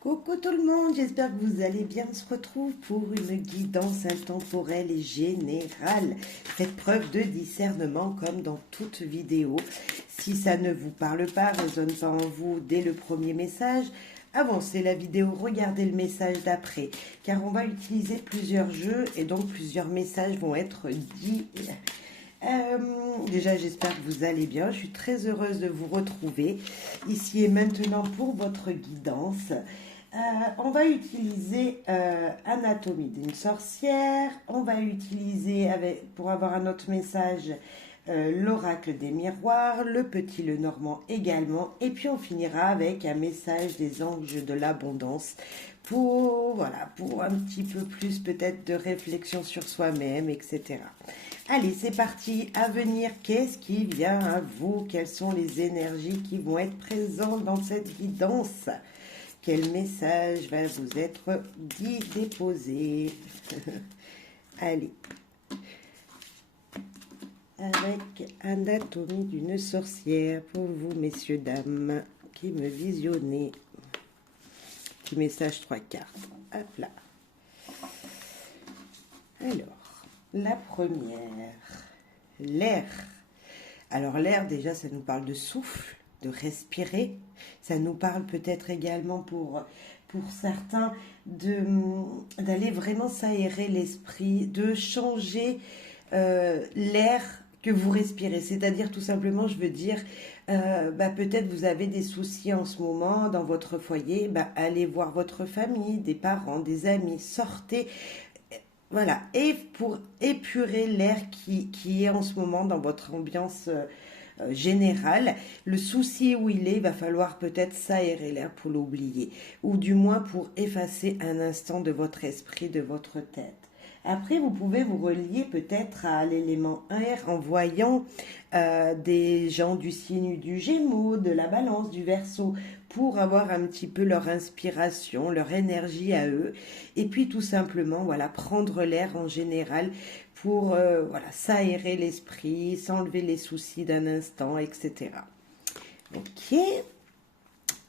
Coucou tout le monde, j'espère que vous allez bien. On se retrouve pour une guidance intemporelle et générale. Faites preuve de discernement comme dans toute vidéo. Si ça ne vous parle pas, résonne pas en vous dès le premier message, avancez la vidéo, regardez le message d'après. Car on va utiliser plusieurs jeux et donc plusieurs messages vont être dits. Déjà, j'espère que vous allez bien. Je suis très heureuse de vous retrouver ici et maintenant pour votre guidance. On va utiliser Anatomie d'une sorcière. On va utiliser, pour avoir un autre message, l'oracle des miroirs, le petit le normand également. Et puis on finira avec un message des anges de l'abondance voilà, pour un petit peu plus peut-être de réflexion sur soi-même, etc. Allez, c'est parti. À venir, qu'est-ce qui vient à vous? Quelles sont les énergies qui vont être présentes dans cette guidance? Quel message va vous être dit, déposé? Allez. Avec Anatomie d'une sorcière pour vous, messieurs, dames, qui me visionnez. Petit message 3 cartes. Hop là. Alors, la première, l'air. Alors l'air, déjà, ça nous parle de souffle, de respirer. Ça nous parle peut-être également pour certains d'aller vraiment s'aérer l'esprit, de changer l'air que vous respirez. C'est-à-dire tout simplement, je veux dire, peut-être vous avez des soucis en ce moment dans votre foyer, allez voir votre famille, des parents, des amis, sortez. Voilà, et pour épurer l'air qui est en ce moment dans votre ambiance générale, le souci où il va falloir peut-être s'aérer l'air pour l'oublier, ou du moins pour effacer un instant de votre esprit, de votre tête. Après, vous pouvez vous relier peut-être à l'élément air en voyant des gens du signe du Gémeaux, de la Balance, du Verseau, pour avoir un petit peu leur inspiration, leur énergie à eux. Et puis tout simplement, voilà, prendre l'air en général pour voilà, s'aérer l'esprit, s'enlever les soucis d'un instant, etc. Ok.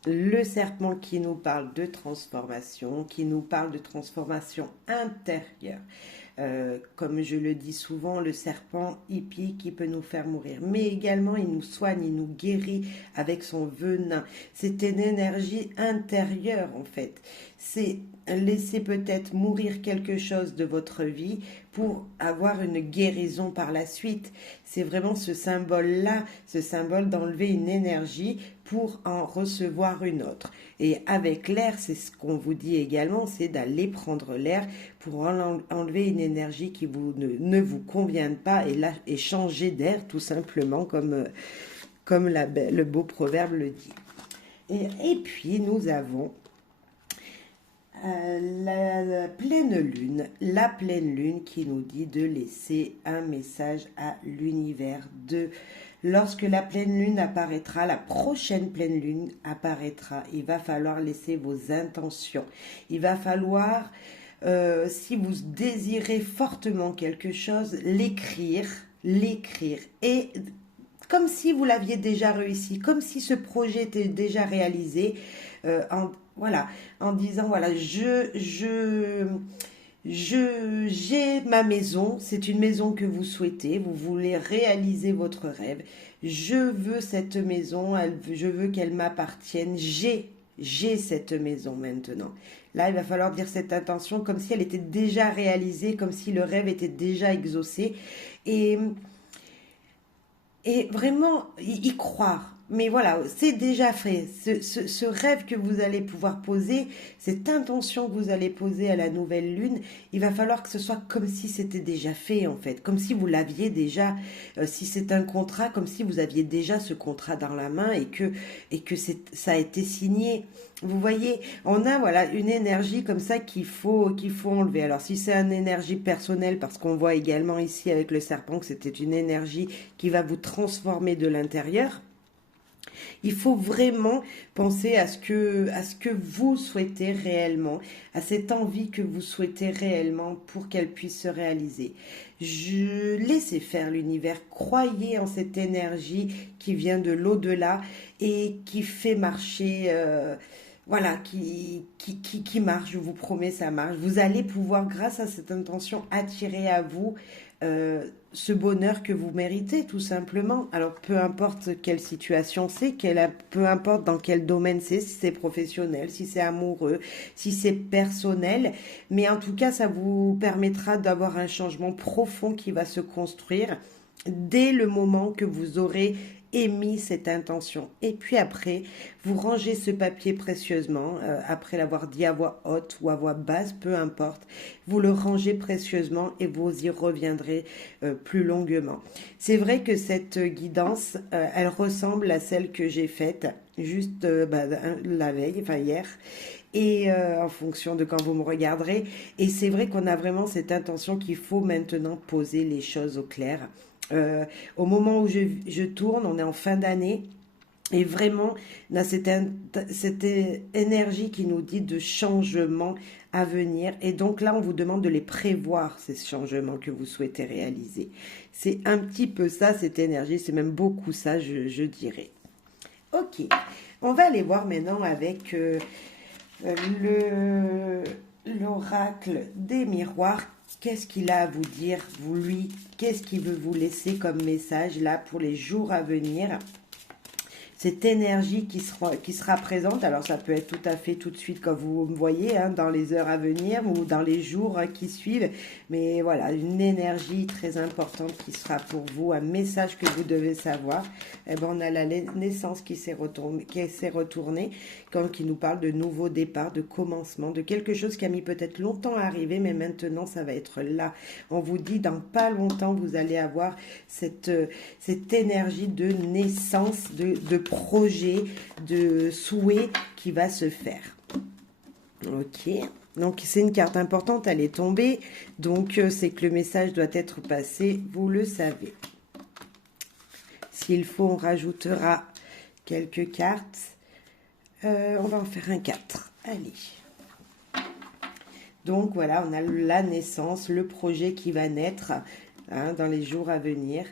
Le serpent qui nous parle de transformation, qui nous parle de transformation intérieure. Comme je le dis souvent, le serpent, il pique, il peut nous faire mourir. Mais également, il nous soigne, il nous guérit avec son venin. C'est une énergie intérieure, en fait. C'est laisser peut-être mourir quelque chose de votre vie pour avoir une guérison par la suite. C'est vraiment ce symbole-là, ce symbole d'enlever une énergie pour en recevoir une autre. Et avec l'air, c'est ce qu'on vous dit également, c'est d'aller prendre l'air pour enlever une énergie qui ne vous convient pas et changer d'air tout simplement comme le beau proverbe le dit. Et puis nous avons la pleine lune qui nous dit de laisser un message à l'univers, lorsque la pleine lune apparaîtra, la prochaine pleine lune apparaîtra, il va falloir laisser vos intentions, il va falloir, si vous désirez fortement quelque chose, l'écrire, et comme si vous l'aviez déjà réussi, comme si ce projet était déjà réalisé, en disant voilà, j'ai ma maison, c'est une maison que vous souhaitez, vous voulez réaliser votre rêve, je veux cette maison, je veux qu'elle m'appartienne, j'ai cette maison maintenant. Là, il va falloir dire cette intention comme si elle était déjà réalisée, comme si le rêve était déjà exaucé, et vraiment y croire. Mais voilà, c'est déjà fait. Ce rêve que vous allez pouvoir poser, cette intention que vous allez poser à la nouvelle lune, il va falloir que ce soit comme si c'était déjà fait en fait, comme si vous l'aviez déjà, si c'est un contrat, comme si vous aviez déjà ce contrat dans la main et que ça a été signé. Vous voyez, on a voilà une énergie comme ça qu'il faut enlever. Alors si c'est une énergie personnelle, parce qu'on voit également ici avec le serpent que c'était une énergie qui va vous transformer de l'intérieur. Il faut vraiment penser à ce que vous souhaitez réellement, à cette envie que vous souhaitez réellement pour qu'elle puisse se réaliser. Laissez faire l'univers, croyez en cette énergie qui vient de l'au-delà et qui fait marcher voilà, qui marche, je vous promets, ça marche. Vous allez pouvoir, grâce à cette intention, attirer à vous ce bonheur que vous méritez, tout simplement. Alors, peu importe quelle situation c'est, peu importe dans quel domaine c'est, si c'est professionnel, si c'est amoureux, si c'est personnel, mais en tout cas, ça vous permettra d'avoir un changement profond qui va se construire dès le moment que vous aurez émis cette intention. Et puis après, vous rangez ce papier précieusement, après l'avoir dit à voix haute ou à voix basse, peu importe, vous le rangez précieusement et vous y reviendrez plus longuement. C'est vrai que cette guidance, elle ressemble à celle que j'ai faite juste la veille, enfin hier, et en fonction de quand vous me regarderez. Et c'est vrai qu'on a vraiment cette intention qu'il faut maintenant poser les choses au clair. Euh, Au moment où je tourne, on est en fin d'année. Et vraiment, on a cette énergie qui nous dit de changements à venir. Et donc là, on vous demande de les prévoir, ces changements que vous souhaitez réaliser. C'est un petit peu ça, cette énergie. C'est même beaucoup ça, je dirais. Ok, on va aller voir maintenant avec l'oracle des miroirs. Qu'est-ce qu'il a à vous dire, vous lui? Qu'est-ce qu'il veut vous laisser comme message là pour les jours à venir? Cette énergie qui sera présente, alors ça peut être tout à fait tout de suite comme vous me voyez, hein, dans les heures à venir ou dans les jours qui suivent, mais voilà, une énergie très importante qui sera pour vous, un message que vous devez savoir. Eh ben, on a la naissance qui s'est retournée, qui nous parle de nouveau départ, de commencement, de quelque chose qui a mis peut-être longtemps à arriver, mais maintenant ça va être là. On vous dit, dans pas longtemps, vous allez avoir cette énergie de naissance, de projet, de souhait qui va se faire. Ok, donc c'est une carte importante, elle est tombée, donc c'est que le message doit être passé, vous le savez. S'il faut, on rajoutera quelques cartes. On va en faire un 4. Allez. Donc voilà, on a la naissance, le projet qui va naître dans les jours à venir.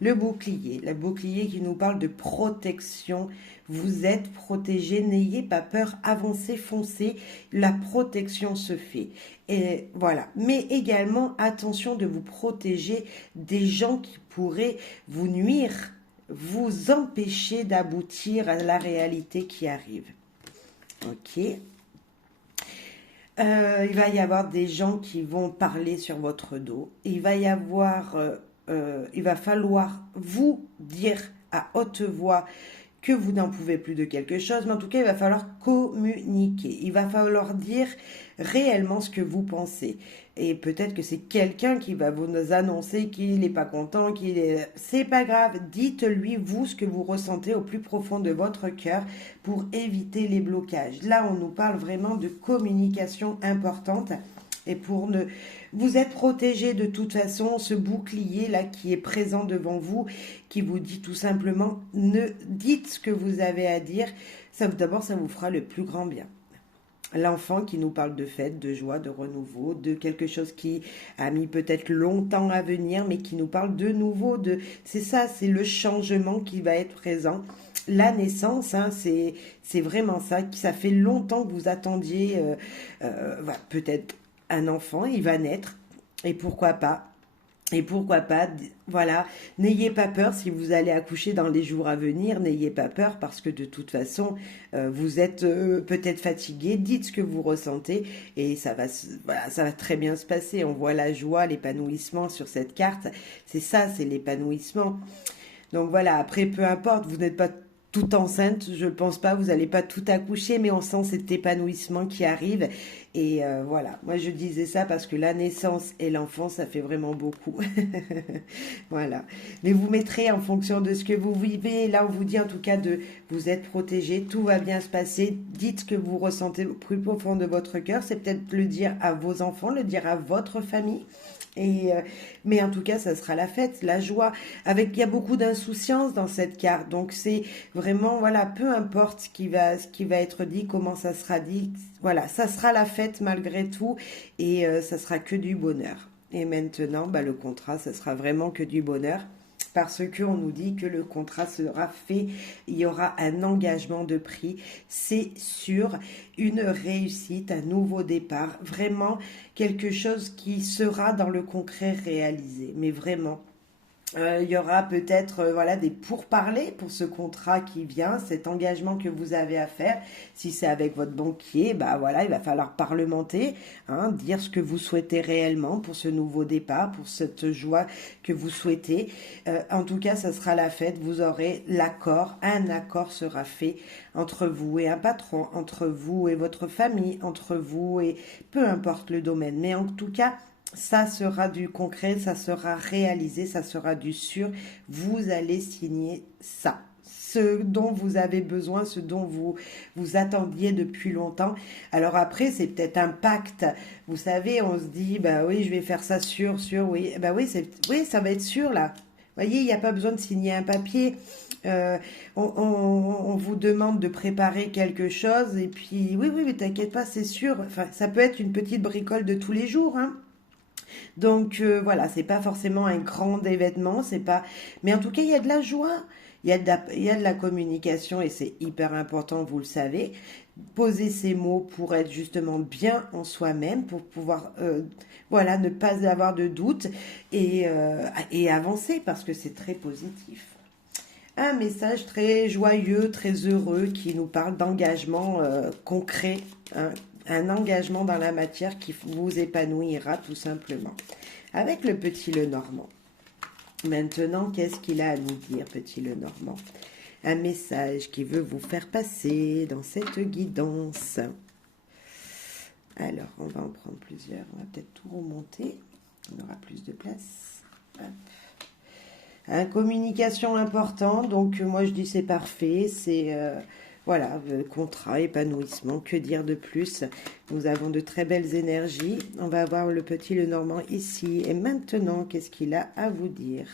Le bouclier qui nous parle de protection. Vous êtes protégé, n'ayez pas peur, avancez, foncez, la protection se fait. Et voilà. Mais également, attention de vous protéger des gens qui pourraient vous nuire, vous empêcher d'aboutir à la réalité qui arrive. Ok. Il va y avoir des gens qui vont parler sur votre dos. Il va falloir vous dire à haute voix que vous n'en pouvez plus de quelque chose, mais en tout cas, il va falloir communiquer. Il va falloir dire réellement ce que vous pensez. Et peut-être que c'est quelqu'un qui va vous annoncer qu'il n'est pas content, C'est pas grave, dites-lui, vous, ce que vous ressentez au plus profond de votre cœur pour éviter les blocages. Là, on nous parle vraiment de communication importante. Et pour ne... Vous êtes protégé de toute façon, ce bouclier là qui est présent devant vous, qui vous dit tout simplement, ne dites ce que vous avez à dire. D'abord, ça vous fera le plus grand bien. L'enfant qui nous parle de fête, de joie, de renouveau, de quelque chose qui a mis peut-être longtemps à venir, mais qui nous parle de nouveau. C'est ça, c'est le changement qui va être présent. La naissance, hein, c'est vraiment ça. Ça fait longtemps que vous attendiez peut-être un enfant, il va naître. Et pourquoi pas? Et pourquoi pas, voilà, n'ayez pas peur si vous allez accoucher dans les jours à venir, n'ayez pas peur parce que de toute façon, vous êtes peut-être fatigué, dites ce que vous ressentez et voilà, ça va très bien se passer. On voit la joie, l'épanouissement sur cette carte, c'est ça, c'est l'épanouissement. Donc voilà, après, peu importe, vous n'êtes pas toute enceinte, je ne pense pas, vous n'allez pas tout accoucher, mais on sent cet épanouissement qui arrive. Et voilà, moi je disais ça parce que la naissance et l'enfant, ça fait vraiment beaucoup. Voilà. Mais vous mettrez en fonction de ce que vous vivez. Là, on vous dit en tout cas de vous être protégé, tout va bien se passer. Dites ce que vous ressentez au plus profond de votre cœur. C'est peut-être le dire à vos enfants, le dire à votre famille. Mais en tout cas, ça sera la fête, la joie. Il y a beaucoup d'insouciance dans cette carte. Donc c'est vraiment, voilà, peu importe ce qui va être dit, comment ça sera dit. Voilà, ça sera la fête malgré tout et ça sera que du bonheur. Et maintenant, le contrat, ça sera vraiment que du bonheur. parce qu'on nous dit que le contrat sera fait, il y aura un engagement de prix, c'est sûr, une réussite, un nouveau départ, vraiment quelque chose qui sera dans le concret réalisé, mais vraiment. Il y aura peut-être voilà, des pourparlers pour ce contrat qui vient, cet engagement que vous avez à faire. Si c'est avec votre banquier, bah voilà, il va falloir parlementer, hein, dire ce que vous souhaitez réellement pour ce nouveau départ, pour cette joie que vous souhaitez. En tout cas, ça sera la fête, vous aurez l'accord, un accord sera fait entre vous et un patron, entre vous et votre famille, entre vous et peu importe le domaine. Mais en tout cas, ça sera du concret, ça sera réalisé, ça sera du sûr. Vous allez signer ça. Ce dont vous avez besoin, ce dont vous attendiez depuis longtemps. Alors après, c'est peut-être un pacte. Vous savez, on se dit, bah oui, je vais faire ça sûr, oui. Bah oui, oui, ça va être sûr là. Vous voyez, il n'y a pas besoin de signer un papier. On vous demande de préparer quelque chose et puis, oui, mais t'inquiète pas, c'est sûr. Enfin, ça peut être une petite bricole de tous les jours, hein. Donc voilà, c'est pas forcément un grand événement, c'est pas. Mais en tout cas, il y a de la joie, il y a de la communication et c'est hyper important, vous le savez. Poser ces mots pour être justement bien en soi-même, pour pouvoir voilà, ne pas avoir de doute et avancer parce que c'est très positif. Un message très joyeux, très heureux qui nous parle d'engagement concret, hein, un engagement dans la matière qui vous épanouira tout simplement. Avec le petit Lenormand. Maintenant, qu'est-ce qu'il a à nous dire, petit Lenormand? Un message qui veut vous faire passer dans cette guidance. Alors, on va en prendre plusieurs. On va peut-être tout remonter. On aura plus de place. Hop. Communication importante, donc moi je dis c'est parfait, c'est voilà, contrat, épanouissement, que dire de plus? Nous avons de très belles énergies, on va avoir le petit Lenormand ici, et maintenant qu'est-ce qu'il a à vous dire?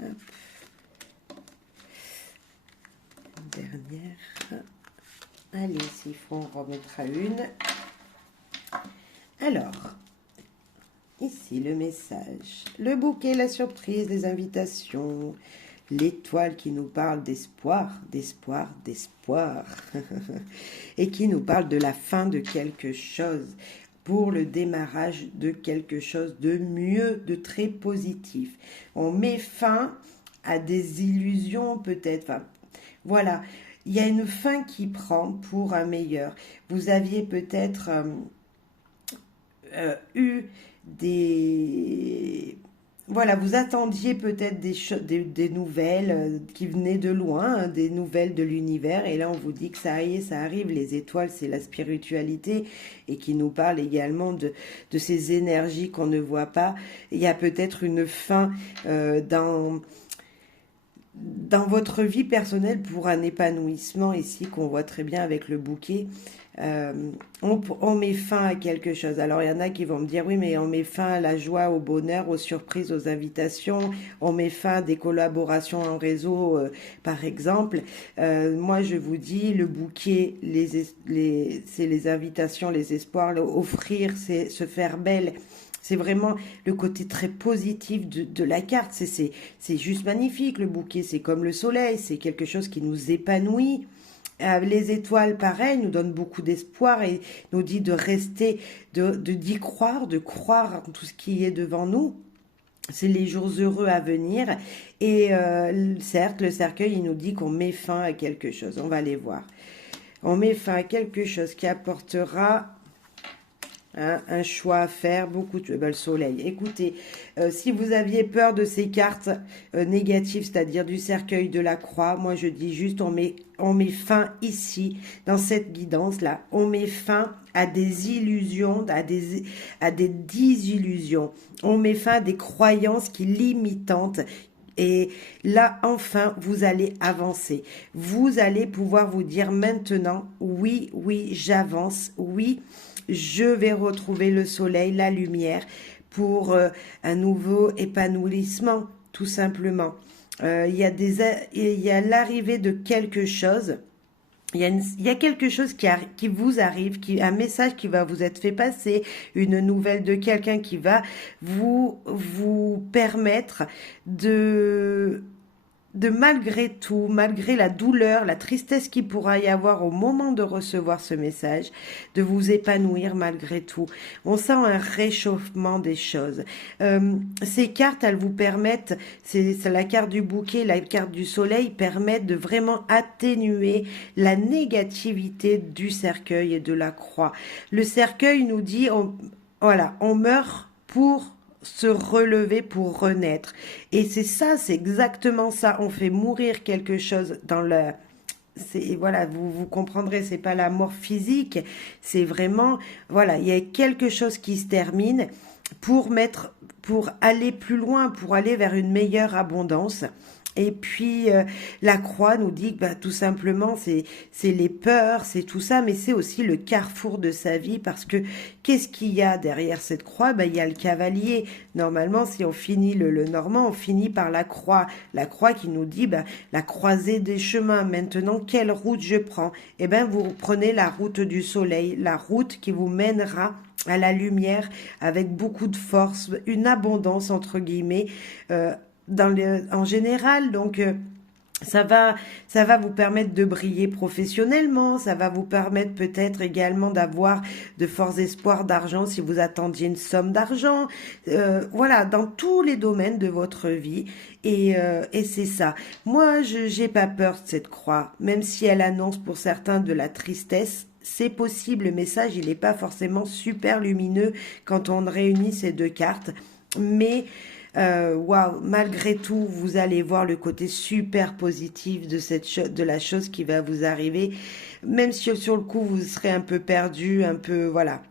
Hop. Une dernière, allez, s'il faut on remettra une. Alors, ici, le message, le bouquet, la surprise, les invitations, l'étoile qui nous parle d'espoir, d'espoir, d'espoir, et qui nous parle de la fin de quelque chose, pour le démarrage de quelque chose de mieux, de très positif. On met fin à des illusions peut-être, enfin, voilà, il y a une fin qui prend pour un meilleur. Vous aviez peut-être eu des... Voilà, vous attendiez peut-être des nouvelles qui venaient de loin, hein, des nouvelles de l'univers, et là on vous dit que ça y est, ça arrive, les étoiles c'est la spiritualité, et qui nous parle également de ces énergies qu'on ne voit pas. Il y a peut-être une fin dans votre vie personnelle pour un épanouissement ici qu'on voit très bien avec le bouquet. On met fin à quelque chose. Alors il y en a qui vont me dire oui mais on met fin à la joie, au bonheur, aux surprises, aux invitations, on met fin à des collaborations en réseau par exemple. Moi je vous dis le bouquet, c'est les invitations, les espoirs, offrir, c'est se faire belle. C'est vraiment le côté très positif de la carte. C'est juste magnifique le bouquet. C'est comme le soleil. C'est quelque chose qui nous épanouit. Les étoiles, pareil, nous donnent beaucoup d'espoir et nous dit de rester, d'y croire, de croire en tout ce qui est devant nous. C'est les jours heureux à venir. Et certes, le cercueil, il nous dit qu'on met fin à quelque chose. On va aller voir. On met fin à quelque chose qui apportera... Hein, un choix à faire, beaucoup de... le soleil. Écoutez, si vous aviez peur de ces cartes négatives, c'est-à-dire du cercueil, de la croix, moi je dis juste on met fin ici, dans cette guidance-là. On met fin à des illusions, à des désillusions. On met fin à des croyances qui limitantes. Et là, enfin, vous allez avancer. Vous allez pouvoir vous dire maintenant, oui, j'avance, oui, je vais retrouver le soleil, la lumière pour un nouveau épanouissement, tout simplement. Il y a l'arrivée de quelque chose il y a quelque chose qui vous arrive, un message qui va vous être fait passer, une nouvelle de quelqu'un qui va vous permettre de, de malgré tout, malgré la douleur, la tristesse qu'il pourra y avoir au moment de recevoir ce message, de vous épanouir malgré tout. On sent un réchauffement des choses. Ces cartes, elles vous permettent, c'est la carte du bouquet, la carte du soleil, permettent de vraiment atténuer la négativité du cercueil et de la croix. Le cercueil nous dit, voilà, on meurt pour se relever, pour renaître. Et c'est ça, c'est exactement ça. On fait mourir quelque chose dans le... Voilà, vous comprendrez, c'est pas la mort physique, c'est vraiment, voilà, il y a quelque chose qui se termine pour aller plus loin, pour aller vers une meilleure abondance. Et puis la croix nous dit que tout simplement c'est les peurs, c'est tout ça, mais c'est aussi le carrefour de sa vie parce que qu'est-ce qu'il y a derrière cette croix? Il y a le cavalier. Normalement, si on finit le normand, on finit par la croix qui nous dit la croisée des chemins. Maintenant, quelle route je prends? Eh ben, vous prenez la route du soleil, la route qui vous mènera à la lumière avec beaucoup de force, une abondance entre guillemets. En général, donc ça va vous permettre de briller professionnellement, ça va vous permettre peut-être également d'avoir de forts espoirs d'argent si vous attendiez une somme d'argent, voilà, dans tous les domaines de votre vie, et c'est ça. Moi, j'ai pas peur de cette croix, même si elle annonce pour certains de la tristesse. C'est possible, le message, il n'est pas forcément super lumineux quand on réunit ces deux cartes, mais waouh, malgré tout, vous allez voir le côté super positif de la chose qui va vous arriver, même si sur le coup vous serez un peu perdu, un peu voilà.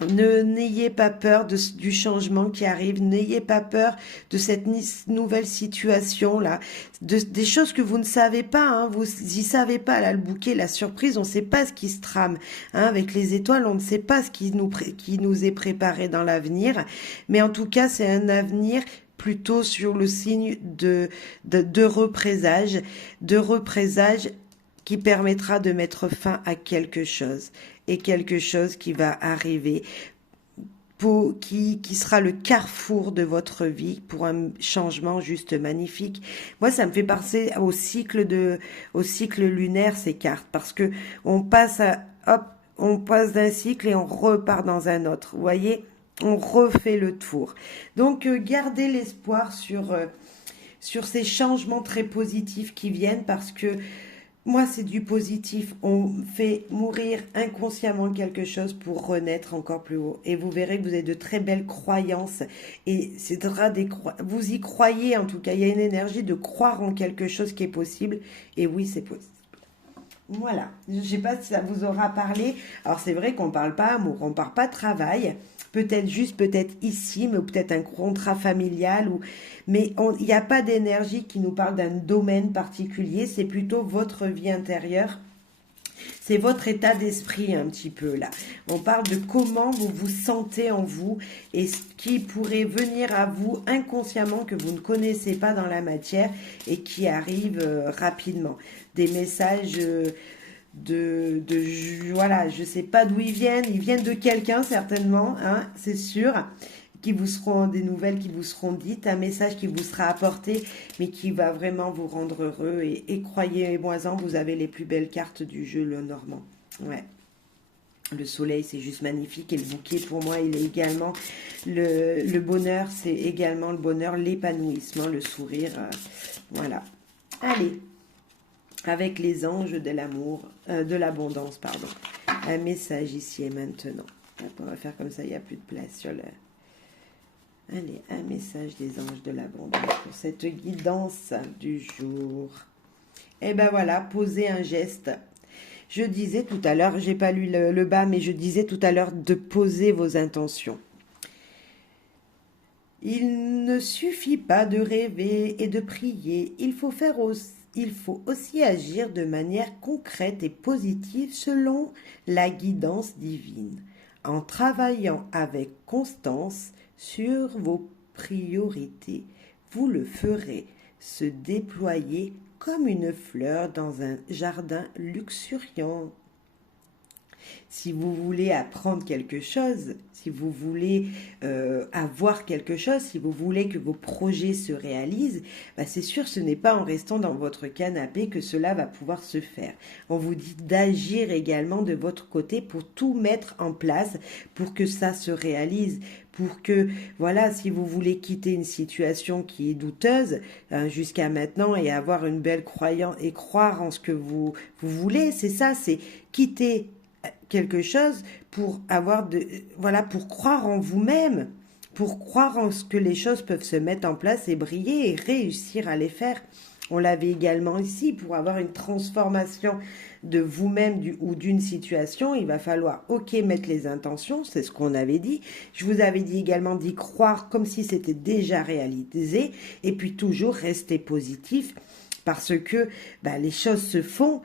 N'ayez pas peur du changement qui arrive, n'ayez pas peur de cette nouvelle situation là, des choses que vous ne savez pas, hein, vous y savez pas là, le bouquet, la surprise, on ne sait pas ce qui se trame, hein, avec les étoiles, on ne sait pas ce qui nous est préparé dans l'avenir, mais en tout cas c'est un avenir plutôt sur le signe de représage qui permettra de mettre fin à quelque chose et quelque chose qui va arriver qui sera le carrefour de votre vie pour un changement juste magnifique. Moi, ça me fait penser au cycle lunaire, ces cartes, parce que on passe d'un cycle et on repart dans un autre. Vous voyez, on refait le tour. Donc, gardez l'espoir sur ces changements très positifs qui viennent parce que moi, c'est du positif. On fait mourir inconsciemment quelque chose pour renaître encore plus haut. Et vous verrez que vous avez de très belles croyances. Et vous y croyez en tout cas. Il y a une énergie de croire en quelque chose qui est possible. Et oui, c'est possible. Voilà. Je ne sais pas si ça vous aura parlé. Alors, c'est vrai qu'on ne parle pas amour, on ne parle pas travail. Peut-être ici, mais peut-être un contrat familial. Mais il n'y a pas d'énergie qui nous parle d'un domaine particulier. C'est plutôt votre vie intérieure. C'est votre état d'esprit un petit peu là. On parle de comment vous vous sentez en vous et ce qui pourrait venir à vous inconsciemment que vous ne connaissez pas dans la matière et qui arrive rapidement. Des messages voilà, je sais pas d'où ils viennent de quelqu'un certainement, hein, c'est sûr, qui vous seront des nouvelles qui vous seront dites, un message qui vous sera apporté, mais qui va vraiment vous rendre heureux. Et croyez-moi-en, vous avez les plus belles cartes du jeu, le Normand. Ouais. Le soleil, c'est juste magnifique. Et le bouquet, pour moi, il est également le bonheur. C'est également le bonheur, l'épanouissement, le sourire. Voilà. Allez. Avec les anges de l'amour, de l'abondance, pardon. Un message ici et maintenant. Hop, on va faire comme ça, il n'y a plus de place sur le... Allez, un message des anges de l'abondance pour cette guidance du jour. Et ben voilà, posez un geste. Je disais tout à l'heure, j'ai pas lu le bas, mais je disais tout à l'heure de poser vos intentions. Il ne suffit pas de rêver et de prier, il faut aussi agir de manière concrète et positive selon la guidance divine, en travaillant avec constance sur vos priorités. Vous le ferez se déployer comme une fleur dans un jardin luxuriant. Si vous voulez apprendre quelque chose, si vous voulez avoir quelque chose, si vous voulez que vos projets se réalisent, bah c'est sûr, ce n'est pas en restant dans votre canapé que cela va pouvoir se faire. On vous dit d'agir également de votre côté pour tout mettre en place pour que ça se réalise. Pour que, voilà, si vous voulez quitter une situation qui est douteuse jusqu'à maintenant et avoir une belle croyance et croire en ce que vous voulez, c'est ça, c'est quitter quelque chose pour avoir voilà, pour croire en vous-même, pour croire en ce que les choses peuvent se mettre en place et briller et réussir à les faire. On l'avait également ici, pour avoir une transformation de vous-même ou d'une situation, il va falloir, mettre les intentions, c'est ce qu'on avait dit. Je vous avais dit également d'y croire comme si c'était déjà réalisé, et puis toujours rester positif, parce que les choses se font,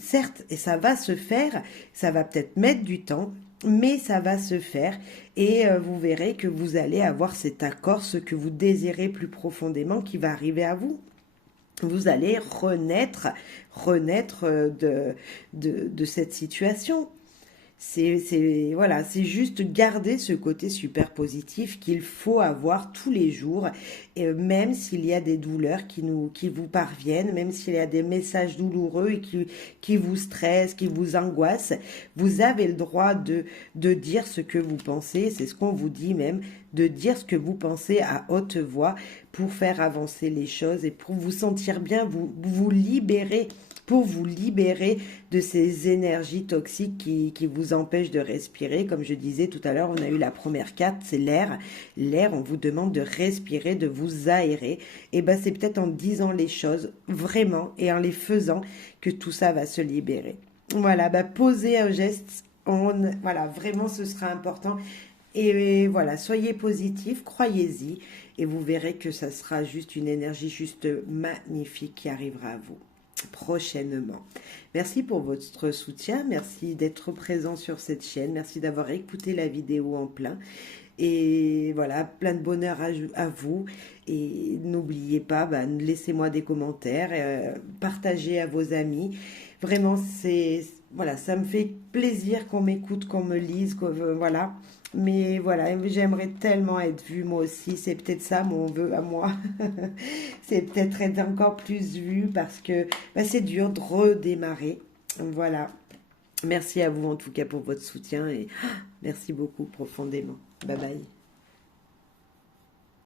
certes, et ça va se faire, ça va peut-être mettre du temps, mais ça va se faire, et vous verrez que vous allez avoir cet accord, ce que vous désirez plus profondément qui va arriver à vous. Vous allez renaître de cette situation. Voilà, c'est juste garder ce côté super positif qu'il faut avoir tous les jours, et même s'il y a des douleurs qui vous parviennent, même s'il y a des messages douloureux et qui vous stressent, qui vous angoissent, vous avez le droit de dire ce que vous pensez. C'est ce qu'on vous dit même, de dire ce que vous pensez à haute voix pour faire avancer les choses et pour vous sentir bien, vous libérer, pour vous libérer de ces énergies toxiques qui vous empêchent de respirer. Comme je disais tout à l'heure, on a eu la première carte, c'est l'air. L'air, on vous demande de respirer, de vous aérer. Et c'est peut-être en disant les choses vraiment et en les faisant que tout ça va se libérer. Voilà, posez un geste. Voilà, vraiment, ce sera important. Et voilà, soyez positif, croyez-y, et vous verrez que ça sera juste une énergie juste magnifique qui arrivera à vous prochainement. Merci pour votre soutien, merci d'être présent sur cette chaîne, merci d'avoir écouté la vidéo en plein. Et voilà, plein de bonheur à vous. Et n'oubliez pas, laissez-moi des commentaires, partagez à vos amis. Vraiment, voilà, ça me fait plaisir qu'on m'écoute, qu'on me lise, voilà. Mais voilà, j'aimerais tellement être vue moi aussi. C'est peut-être ça mon vœu à moi. C'est peut-être être encore plus vue parce que c'est dur de redémarrer. Voilà. Merci à vous en tout cas pour votre soutien et merci beaucoup profondément. Bye bye.